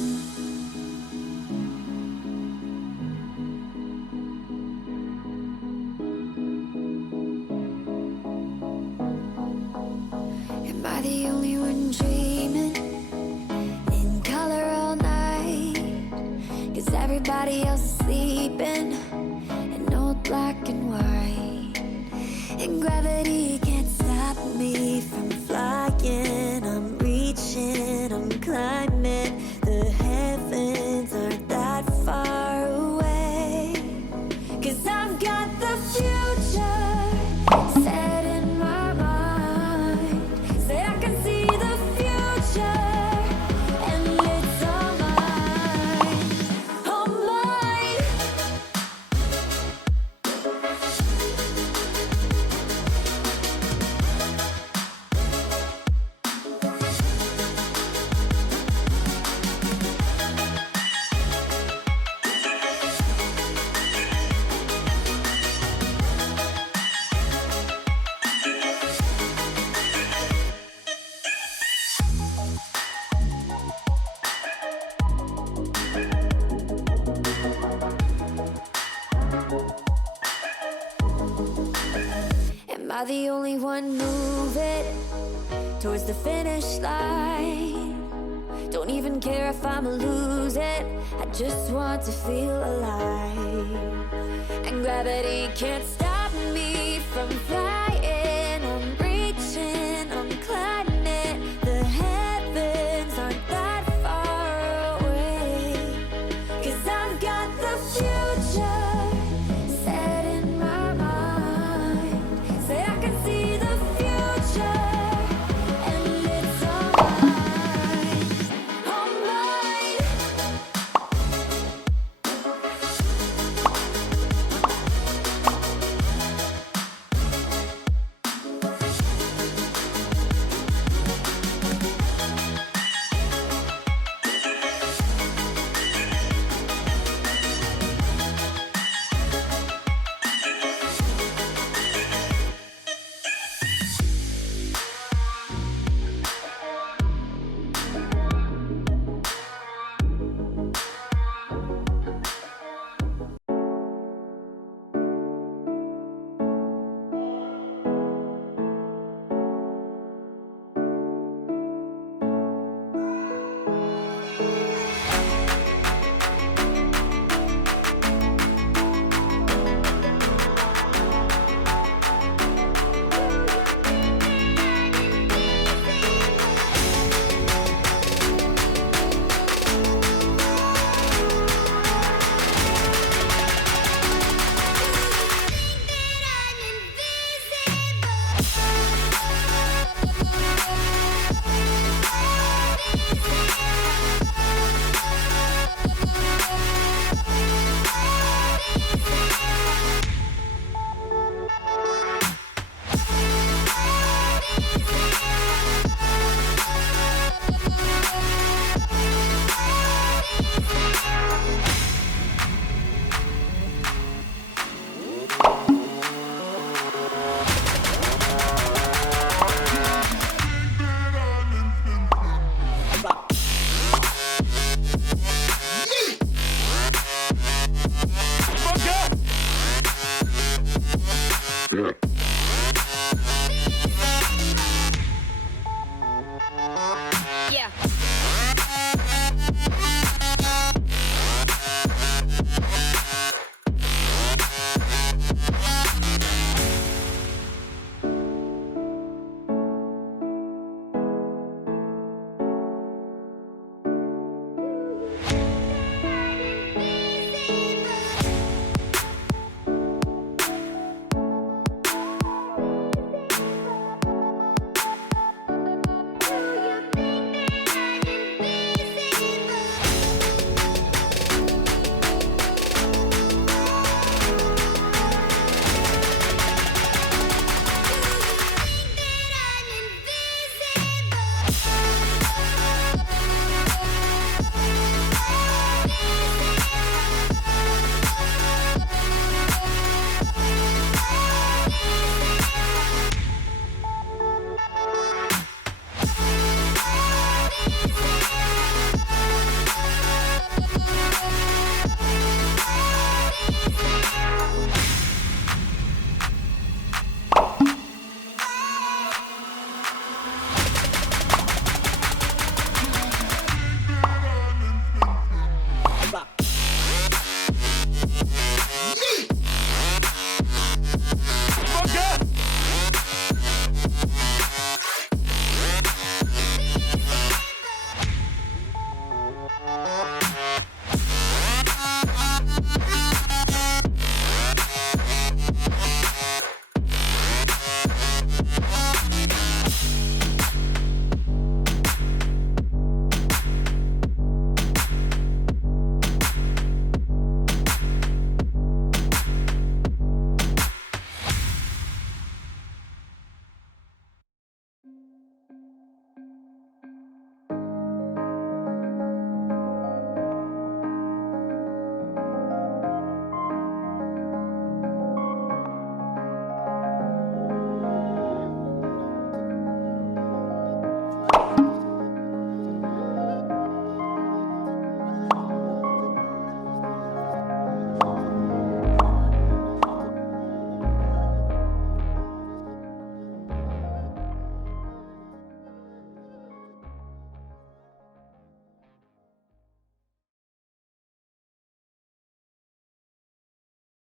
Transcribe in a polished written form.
Am I the only one dreaming in color all night? 'Cause everybody else is sleeping in old black and white. And gravity can't stop me from flying. I'm reaching, I'm climbing. The heavens aren't that far away. 'Cause I've got the future set in my mind. Say I can see the future, and it's all mine, all mine. Am I the only one moving towards the finish line? Don't even care if I'ma lose it, I just want to feel alive. And gravity can't stop me from flying.